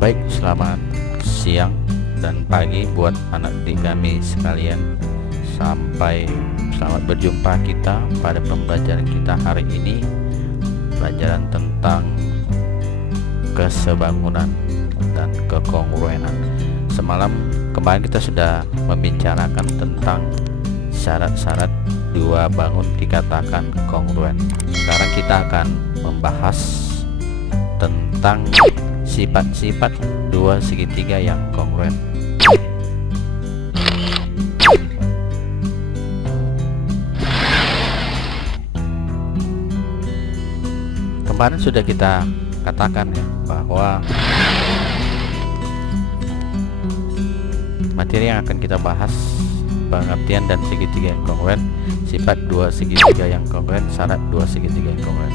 Baik, selamat siang dan pagi buat anak didik kami sekalian. Selamat berjumpa kita pada pembelajaran kita hari ini, pelajaran tentang kesebangunan dan kekongruenan. Semalam kemarin kita sudah membicarakan tentang syarat-syarat dua bangun dikatakan kongruen. Sekarang kita akan membahas tentang sifat-sifat dua segitiga yang kongruen. Kemarin sudah kita katakan ya, bahwa materi yang akan kita bahas pengertian dan segitiga yang kongruen, sifat dua segitiga yang kongruen, syarat dua segitiga yang kongruen.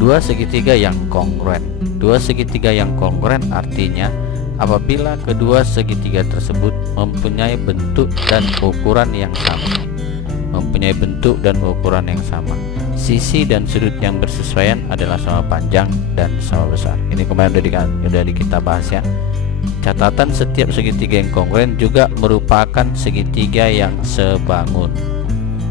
Dua segitiga yang kongruen. Dua segitiga yang kongruen artinya apabila kedua segitiga tersebut mempunyai bentuk dan ukuran yang sama. Mempunyai bentuk dan ukuran yang sama. Sisi dan sudut yang bersesuaian adalah sama panjang dan sama besar. Ini kemarin sudah kita bahas ya. Catatan, setiap segitiga yang kongruen juga merupakan segitiga yang sebangun.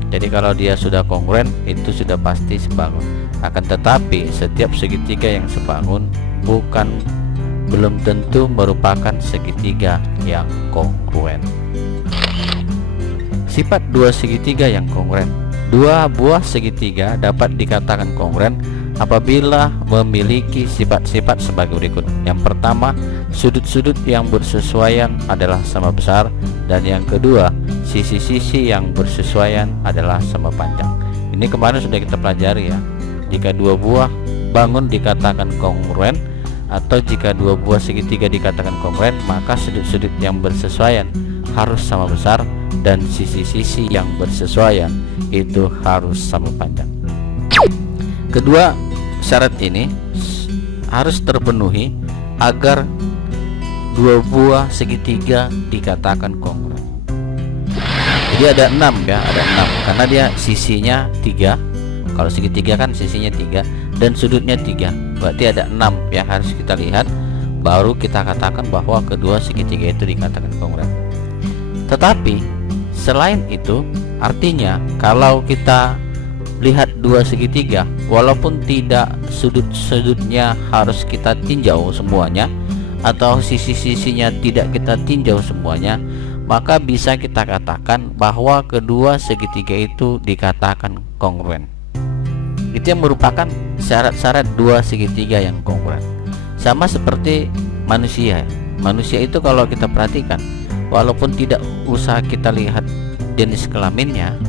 Jadi kalau dia sudah kongruen, itu sudah pasti sebangun. Akan tetapi setiap segitiga yang sebangun belum tentu merupakan segitiga yang kongruen. Sifat dua segitiga yang kongruen. Dua buah segitiga dapat dikatakan kongruen apabila memiliki sifat-sifat sebagai berikut. Yang pertama, sudut-sudut yang bersesuaian adalah sama besar, dan yang kedua, sisi-sisi yang bersesuaian adalah sama panjang. Ini kemarin sudah kita pelajari ya. Jika dua buah bangun dikatakan kongruen, atau jika dua buah segitiga dikatakan kongruen, maka sudut-sudut yang bersesuaian harus sama besar, dan sisi-sisi yang bersesuaian itu harus sama panjang. Kedua syarat ini harus terpenuhi agar dua buah segitiga dikatakan kongruen. Jadi ada 6 ya, ada 6 karena dia sisinya 3. Kalau segitiga kan sisinya 3 dan sudutnya 3. Berarti ada 6 yang harus kita lihat, baru kita katakan bahwa kedua segitiga itu dikatakan kongruen. Tetapi selain itu, artinya kalau kita lihat dua segitiga, walaupun tidak sudut-sudutnya harus kita tinjau semuanya, atau sisi-sisinya tidak kita tinjau semuanya, maka bisa kita katakan bahwa kedua segitiga itu dikatakan kongruen. Itu yang merupakan syarat-syarat dua segitiga yang kongruen. Sama seperti manusia. Manusia itu kalau kita perhatikan, walaupun tidak usah kita lihat jenis kelaminnya,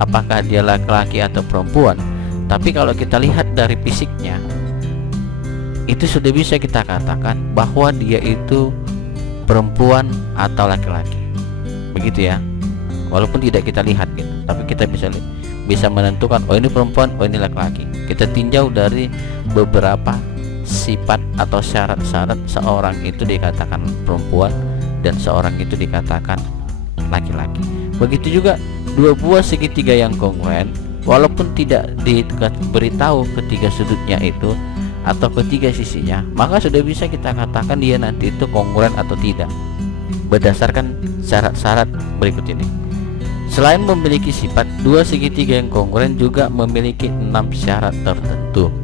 apakah dia laki-laki atau perempuan, tapi kalau kita lihat dari fisiknya, itu sudah bisa kita katakan bahwa dia itu perempuan atau laki-laki. Begitu ya. Walaupun tidak kita lihat gitu, tapi kita bisa menentukan, oh ini perempuan, oh ini laki-laki. Kita tinjau dari beberapa sifat atau syarat-syarat seorang itu dikatakan perempuan dan seorang itu dikatakan laki-laki. Begitu juga dua buah segitiga yang kongruen, walaupun tidak diberitahu ketiga sudutnya itu atau ketiga sisinya, maka sudah bisa kita katakan dia nanti itu kongruen atau tidak berdasarkan syarat-syarat berikut ini. Selain memiliki sifat, dua segitiga yang kongruen juga memiliki 6 syarat tertentu.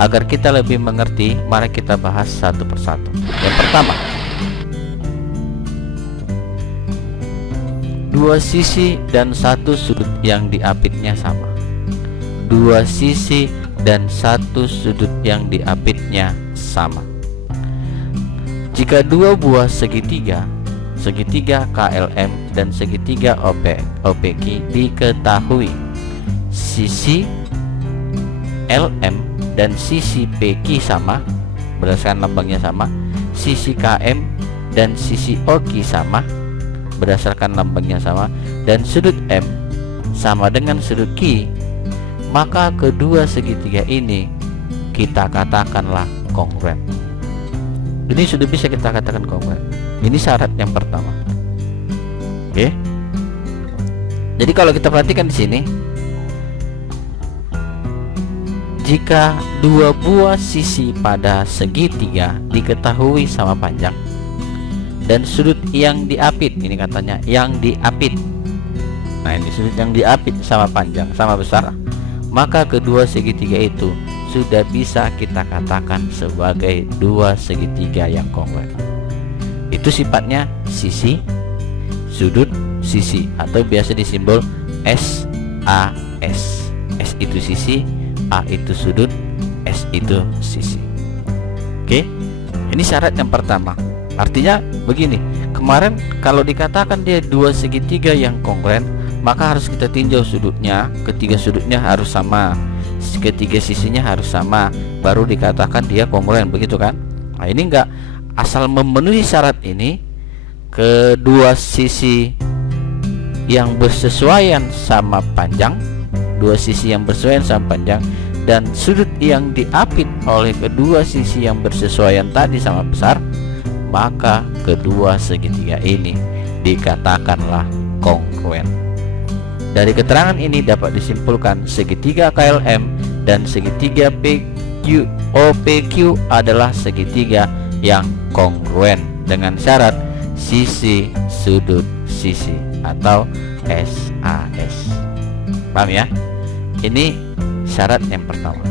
Agar kita lebih mengerti, mari kita bahas satu persatu. Yang pertama, dua sisi dan satu sudut yang diapitnya sama. Dua sisi dan satu sudut yang diapitnya sama. Jika dua buah segitiga KLM dan segitiga OPQ diketahui, sisi LM dan sisi PQ sama, berdasarkan lambangnya sama, sisi KM dan sisi OQ sama, berdasarkan lambangnya sama, dan sudut M sama dengan sudut Q, maka kedua segitiga ini kita katakanlah kongruen. Ini sudah bisa kita katakan kongruen. Ini syarat yang pertama. Oke. Jadi kalau kita perhatikan di sini, jika dua buah sisi pada segitiga diketahui sama panjang dan sudut yang diapit, ini katanya yang diapit, nah ini sudut yang diapit sama panjang sama besar, maka kedua segitiga itu sudah bisa kita katakan sebagai dua segitiga yang kongruen. Itu sifatnya sisi, sudut, sisi, atau biasa disimbol SAS. S itu sisi, A itu sudut, S itu sisi. Oke, ini syarat yang pertama. Artinya begini, kemarin kalau dikatakan dia dua segitiga yang kongruen, maka harus kita tinjau sudutnya, ketiga sudutnya harus sama, ketiga sisinya harus sama, baru dikatakan dia kongruen, begitu kan? Nah ini enggak, asal memenuhi syarat ini, kedua sisi yang bersesuaian sama panjang, dua sisi yang bersesuaian sama panjang, dan sudut yang diapit oleh kedua sisi yang bersesuaian tadi sama besar, maka kedua segitiga ini dikatakanlah kongruen. Dari keterangan ini dapat disimpulkan segitiga KLM dan segitiga OPQ adalah segitiga yang kongruen dengan syarat sisi, sudut, sisi, atau SAS. Paham ya? Ini syarat yang pertama.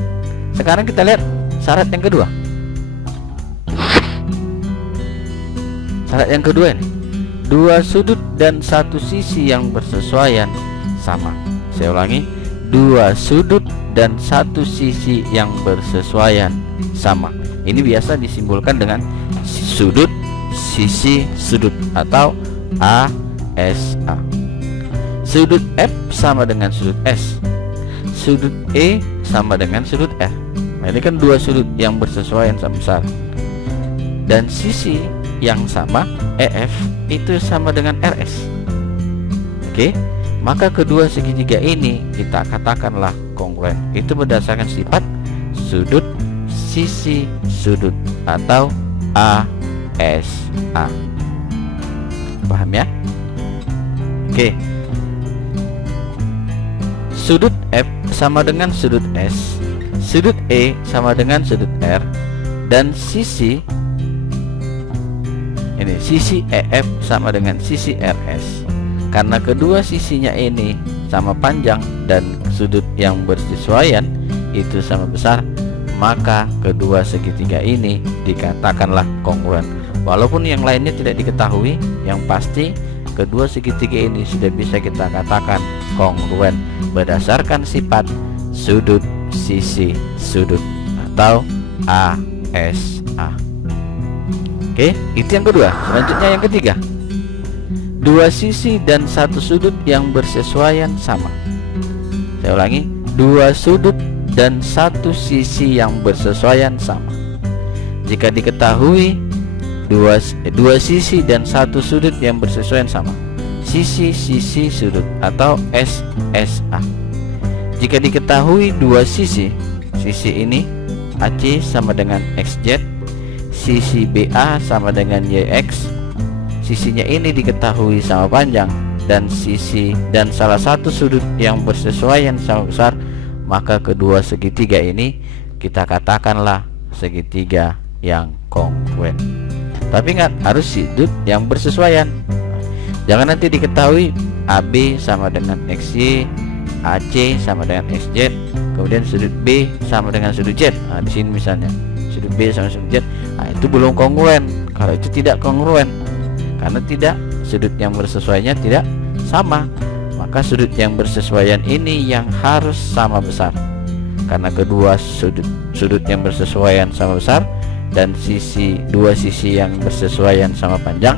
Sekarang kita lihat syarat yang kedua. Syarat yang kedua ini, dua sudut dan satu sisi yang bersesuaian sama. Saya ulangi, dua sudut dan satu sisi yang bersesuaian sama. Ini biasa disimbolkan dengan sudut, sisi, sudut, atau ASA. Sudut F sama dengan sudut S, sudut E sama dengan sudut R. Nah, ini kan dua sudut yang bersesuaian sama besar, dan sisi yang sama EF itu sama dengan RS. Oke, maka kedua segitiga ini kita katakanlah kongruen. Itu berdasarkan sifat sudut, sisi, sudut, atau ASA. Paham ya? Oke, sudut F sama dengan sudut S, sudut E sama dengan sudut R, dan sisi ini sisi EF sama dengan sisi RS. Karena kedua sisinya ini sama panjang dan sudut yang bersesuaian itu sama besar, maka kedua segitiga ini dikatakanlah kongruen. Walaupun yang lainnya tidak diketahui, yang pasti kedua segitiga ini sudah bisa kita katakan kongruen berdasarkan sifat sudut, sisi, sudut, atau ASA. Oke, itu yang kedua. Selanjutnya yang ketiga, dua sisi dan satu sudut yang bersesuaian sama. Saya ulangi, dua sudut dan satu sisi yang bersesuaian sama. Jika diketahui dua sisi dan satu sudut yang bersesuaian sama, sisi, sisi, sudut, atau SSA. Jika diketahui dua sisi, sisi ini AC sama dengan XZ, sisi BA sama dengan YX, sisinya ini diketahui sama panjang, dan sisi dan salah satu sudut yang bersesuaian sama besar, maka kedua segitiga ini kita katakanlah segitiga yang kongruen. Tapi ingat, harus sudut yang bersesuaian. Jangan nanti diketahui AB sama dengan XY, AC sama dengan XZ, kemudian sudut B sama dengan sudut Z. Nah, di sini misalnya sudut B sama sudut Z, nah itu belum kongruen. Kalau itu tidak kongruen, karena tidak, sudut yang bersesuaiannya tidak sama. Maka sudut yang bersesuaian ini yang harus sama besar, karena kedua sudut yang bersesuaian sama besar dan dua sisi yang bersesuaian sama panjang,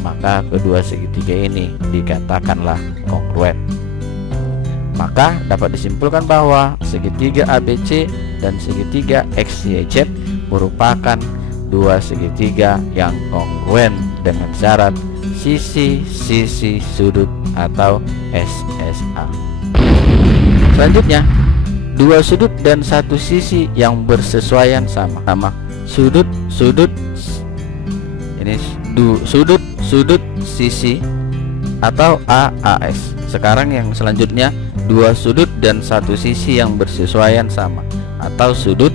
maka kedua segitiga ini dikatakanlah kongruen. Maka dapat disimpulkan bahwa segitiga ABC dan segitiga XYZ merupakan dua segitiga yang kongruen dengan syarat sisi, sisi, sudut, atau SSA. Selanjutnya, dua sudut dan satu sisi yang bersesuaian sama. Sudut, ini sudut, sisi, atau AAS. Sekarang yang selanjutnya, dua sudut dan satu sisi yang bersesuaian sama. Nah, atau sudut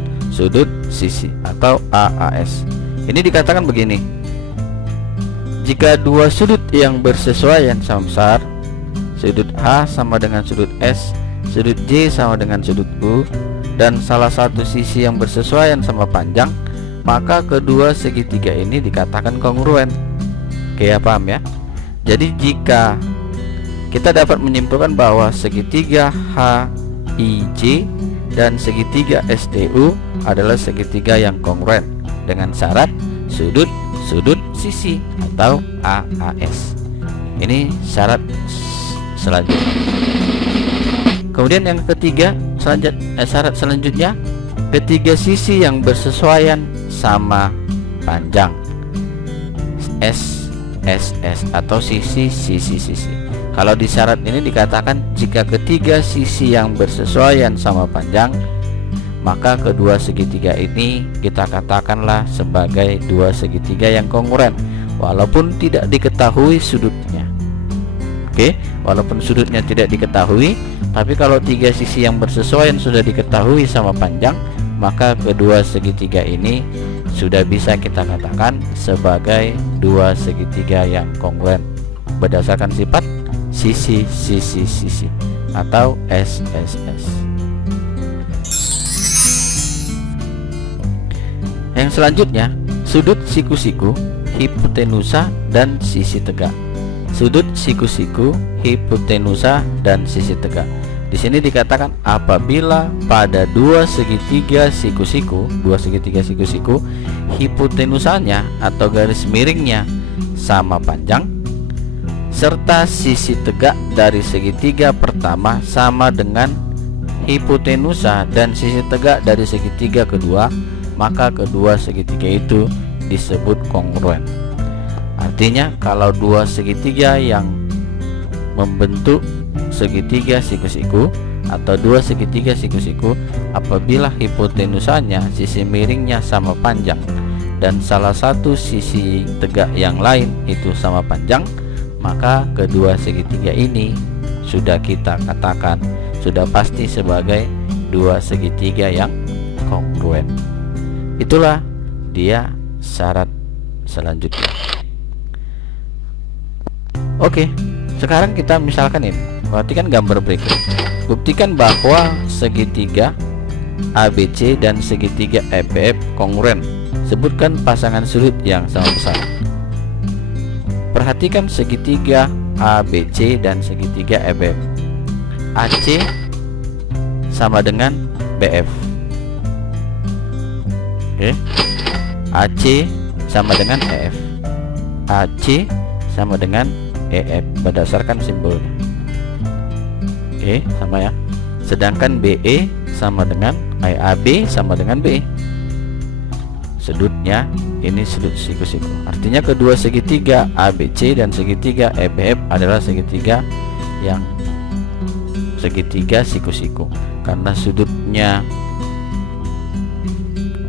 sisi atau AAS. Ini dikatakan begini: jika dua sudut yang bersesuaian sama besar, sudut H sama dengan sudut S, sudut J sama dengan sudut U, dan salah satu sisi yang bersesuaian sama panjang, maka kedua segitiga ini dikatakan kongruen. Oke ya, paham ya? Jadi jika kita dapat menyimpulkan bahwa segitiga HIJ dan segitiga STU adalah segitiga yang kongruen dengan syarat sudut sisi atau AAS. Ini syarat selanjutnya. Kemudian yang ketiga, syarat selanjutnya, ketiga sisi yang bersesuaian sama panjang, SSS atau sisi. Kalau di syarat ini dikatakan jika ketiga sisi yang bersesuaian sama panjang, maka kedua segitiga ini kita katakanlah sebagai dua segitiga yang kongruen walaupun tidak diketahui sudutnya. Oke, walaupun sudutnya tidak diketahui, tapi kalau tiga sisi yang bersesuaian sudah diketahui sama panjang, maka kedua segitiga ini sudah bisa kita katakan sebagai dua segitiga yang kongruen berdasarkan sifat sisi atau SSS. Yang selanjutnya, sudut siku-siku, hipotenusa, dan sisi tegak. Sudut siku-siku, hipotenusa, dan sisi tegak. Di sini dikatakan apabila pada dua segitiga siku-siku, hipotenusanya atau garis miringnya sama panjang, serta sisi tegak dari segitiga pertama sama dengan hipotenusa dan sisi tegak dari segitiga kedua, maka kedua segitiga itu disebut kongruen. Artinya kalau dua segitiga yang membentuk segitiga siku-siku atau dua segitiga siku-siku, apabila hipotenusanya sisi miringnya sama panjang dan salah satu sisi tegak yang lain itu sama panjang, maka kedua segitiga ini sudah kita katakan sudah pasti sebagai dua segitiga yang kongruen. Itulah dia syarat selanjutnya. Oke, sekarang kita misalkan ini, perhatikan gambar berikut. Buktikan bahwa segitiga ABC dan segitiga EBF kongruen. Sebutkan pasangan sudut yang sama besar. Perhatikan segitiga ABC dan segitiga EBF. AC sama dengan BF. Oke. AC sama dengan EF. AC sama dengan EF berdasarkan simbolnya. Oke, sama ya. Sedangkan BE sama dengan AB sama dengan B. Sudutnya ini sudut siku-siku. Artinya kedua segitiga ABC dan segitiga EBF adalah segitiga yang segitiga siku-siku. Karena sudutnya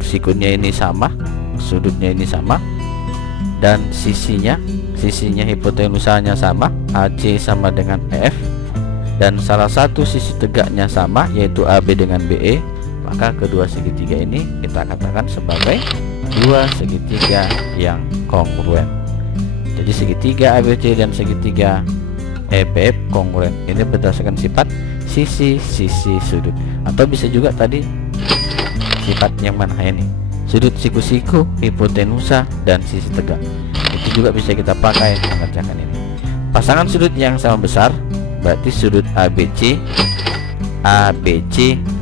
sikunya ini sama, sudutnya ini sama, dan sisinya hipotenusanya sama, AC sama dengan EF, dan salah satu sisi tegaknya sama yaitu AB dengan BE, maka kedua segitiga ini kita katakan sebagai dua segitiga yang kongruen. Jadi segitiga ABC dan segitiga EBF kongruen. Ini berdasarkan sifat sisi sudut, atau bisa juga tadi sifat yang mana ini, sudut siku-siku, hipotenusa, dan sisi tegak. Itu juga bisa kita pakai mengerjakan ini. Pasangan sudut yang sama besar berarti sudut ABC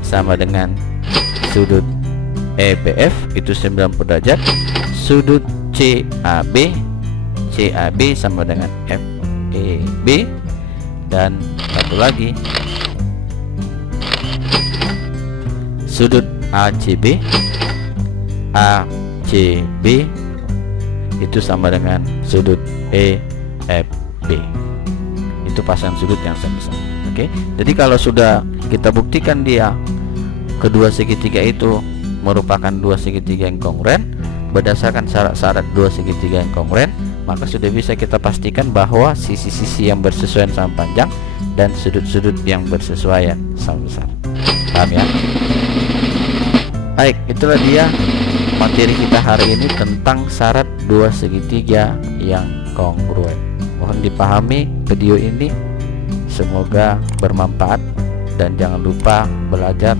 sama dengan sudut EBF itu 90 derajat, sudut CAB sama dengan FEB, dan satu lagi sudut ACB itu sama dengan sudut EFB. Itu pasangan sudut yang sama besar. Oke, jadi kalau sudah kita buktikan dia kedua segitiga itu merupakan dua segitiga yang kongruen berdasarkan syarat-syarat dua segitiga yang kongruen, maka sudah bisa kita pastikan bahwa sisi-sisi yang bersesuaian sama panjang dan sudut-sudut yang bersesuaian sama besar. Paham ya? Baik, itulah dia materi kita hari ini tentang syarat dua segitiga yang kongruen. Mohon dipahami video ini, semoga bermanfaat, dan jangan lupa belajar,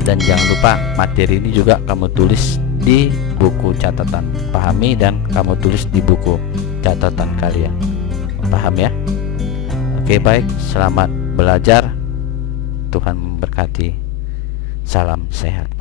dan jangan lupa materi ini juga kamu tulis di buku catatan. Pahami dan kamu tulis di buku catatan kalian. Paham ya? Oke, baik, selamat belajar. Tuhan memberkati. Salam sehat.